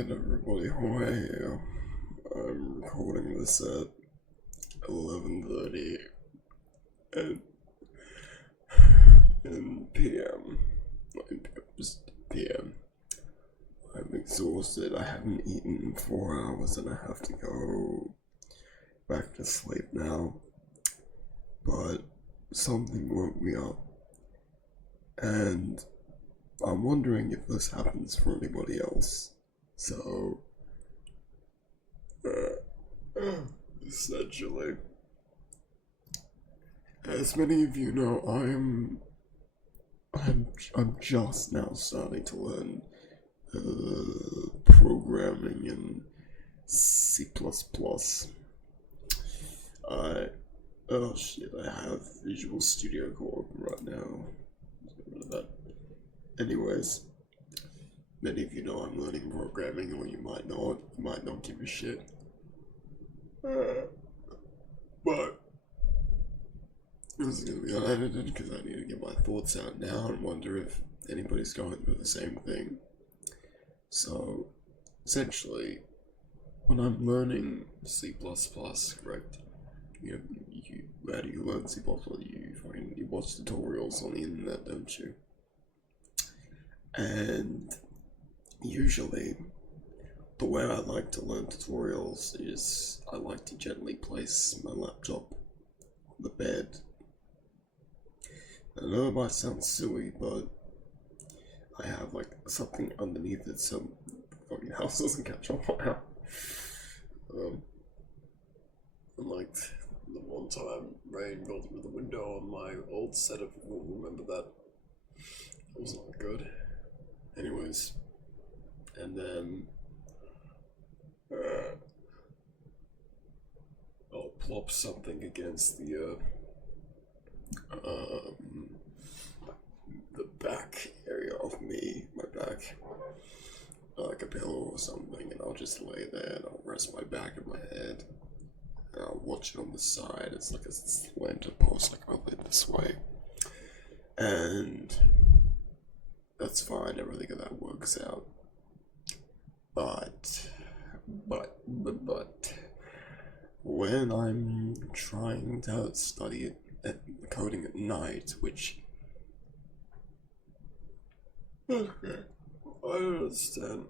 again, everybody. How are you? I'm recording this at 11:30 and in PM. Just PM. I'm exhausted. I haven't eaten in 4 hours and I have to go back to sleep now. But something woke me up. And I'm wondering if this happens for anybody else. So, essentially, as many of you know, I'm just now starting to learn programming in C++. Oh shit, I have Visual Studio Code right now. Get rid of that. Anyways, many of you know I'm learning programming, or you might not give a shit. But this is gonna be unedited because I need to get my thoughts out now and wonder if anybody's going through the same thing. So, essentially, when I'm learning C++, correct? How do you learn C++? You watch tutorials on the internet, don't you? And usually, the way I like to learn tutorials is I like to gently place my laptop on the bed. I know it might sound silly, but I have like something underneath it so the fucking house doesn't catch on fire. Like the one time rain got through the window on my old setup, you'll remember that. It was not good. Anyways, and then I'll plop something against the back area of me, my back, like a pillow or something, and I'll just lay there and I'll rest my back and my head. And I'll watch it on the side. It's like a slanted post, like I'll lay this way, and that's fine. Everything of that works out. But when I'm trying to study at coding at night, which okay, I understand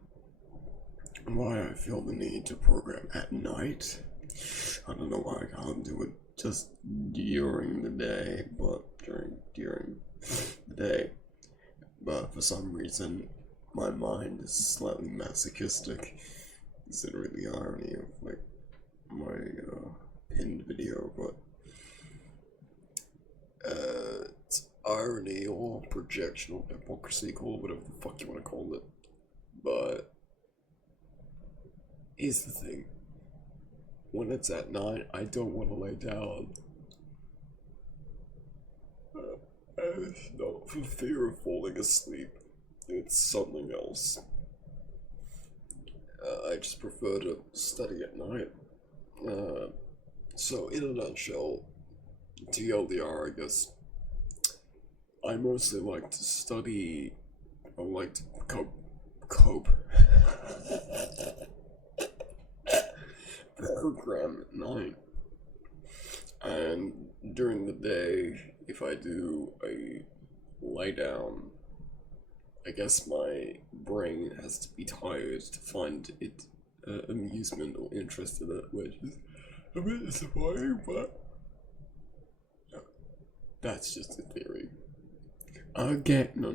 why I feel the need to program at night. I don't know why I can't do it just during the day, but during the day. But for some reason, my mind is slightly masochistic, considering the irony of like my pinned video. But it's irony or projectional hypocrisy, call it whatever the fuck you want to call it. But here's the thing: when it's at night, I don't want to lay down. And it's not for fear of falling asleep, it's something else. I just prefer to study at night. So in a nutshell, TLDR, I guess, I mostly like to study, I like to cope. Program at night. And during the day, if I do a lay down, I guess my brain has to be tired to find it amusement or interest in it, which is a bit disappointing, but that's just a theory. Okay, no.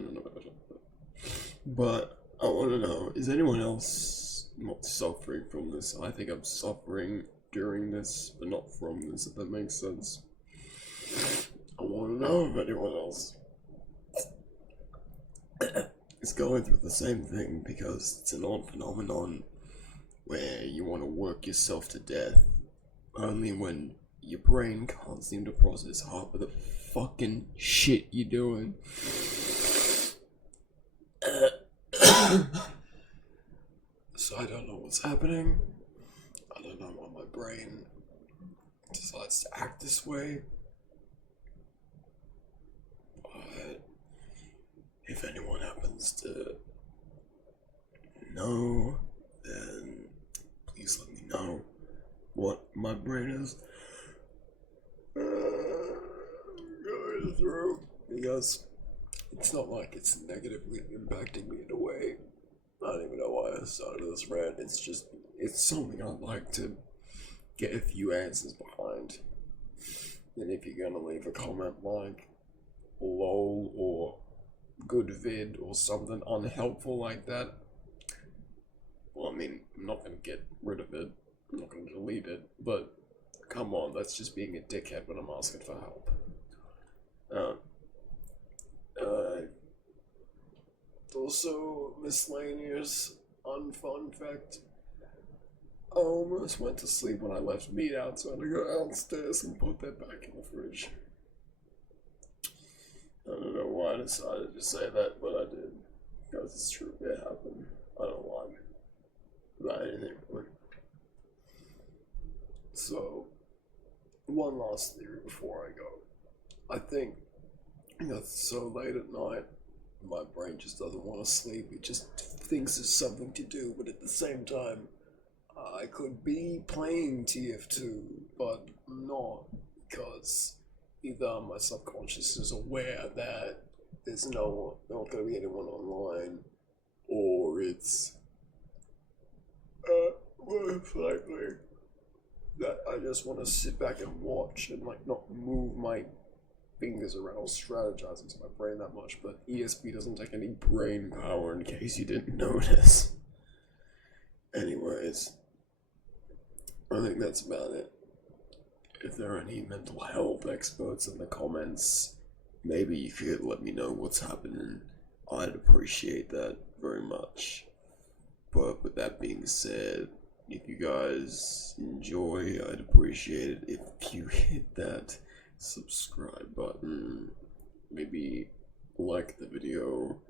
But I want to know, is anyone else not suffering from this? I think I'm suffering during this, but not from this, if that makes sense. I want to know if anyone else is going through the same thing, because it's an odd phenomenon where you want to work yourself to death only when your brain can't seem to process half of the fucking shit you're doing. So I don't know what's happening. I don't know why my brain decides to act this way. But if anyone happens to know, what my brain is going through, because it's not like it's negatively impacting me in a way. I don't even know why I started this rant. It's something I'd like to get a few answers behind. And if you're gonna leave a comment like lol or good vid or something unhelpful like that, well, I mean, I'm not gonna get rid of it. I'm not gonna delete it. But come on, that's just being a dickhead when I'm asking for help. Also, miscellaneous unfun fact. I almost went to sleep when I left meat out, so I had to go downstairs and put that back in the fridge. I don't know why I decided to say that, but I did. Because it's true, it happened. I don't lie about anything, really. So, one last theory before I go. I think it's so late at night, my brain just doesn't want to sleep. It just thinks there's something to do, but at the same time, I could be playing TF2, but not, because either my subconscious is aware that there's not going to be anyone online, or it's most likely that I just want to sit back and watch and like not move my fingers around or strategizing to my brain that much. But ESP doesn't take any brain power, in case you didn't notice. Anyways, I think that's about it. If there are any mental health experts in the comments, maybe you could let me know what's happening. I'd appreciate that very much. But with that being said, if you guys enjoy, I'd appreciate it if you hit that subscribe button, maybe like the video,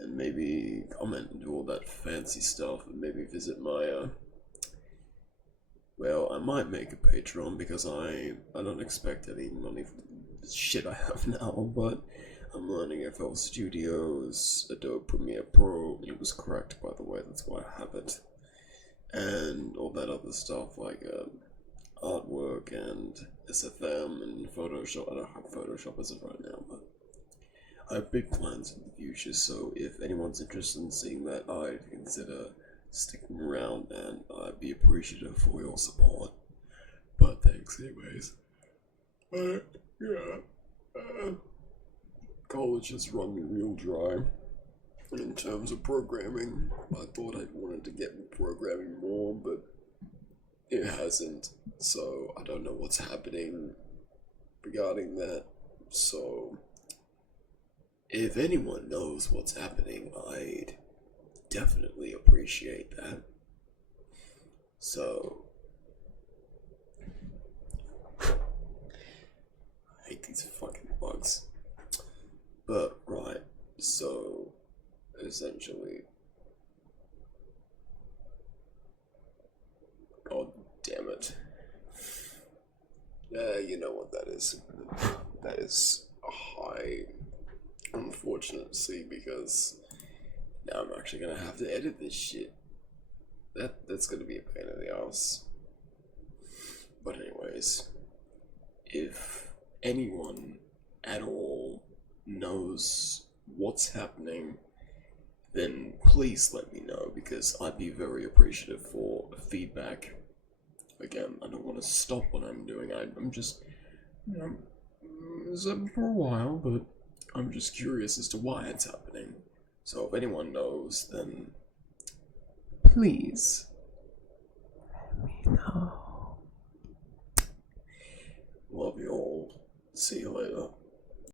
and maybe comment and do all that fancy stuff, and maybe visit my well, I might make a Patreon, because I don't expect any money for the shit I have now, but I'm learning FL Studios, Adobe Premiere Pro. It was correct, by the way, that's why I have it. And all that other stuff like artwork and SFM and Photoshop. I don't have Photoshop as of right now, but I have big plans in the future, so if anyone's interested in seeing that, I'd consider sticking around, and I'd be appreciative for your support. But thanks anyways. College has run me real dry in terms of programming. I thought I wanted to get into programming more, but it hasn't, so I don't know what's happening regarding that. So if anyone knows what's happening, I'd definitely appreciate that. So I hate these fucking bugs. But right, so essentially, god damn it. You know what that is. That is a high unfortunately, because now I'm actually gonna have to edit this shit. That's gonna be a pain in the ass. But anyways, if anyone at all knows what's happening, then please let me know, because I'd be very appreciative for feedback. Again, I don't want to stop what I'm doing. I'm just, it's up for a while, but I'm just curious as to why it's happening. So if anyone knows, then please let me know. Love you all. See you later.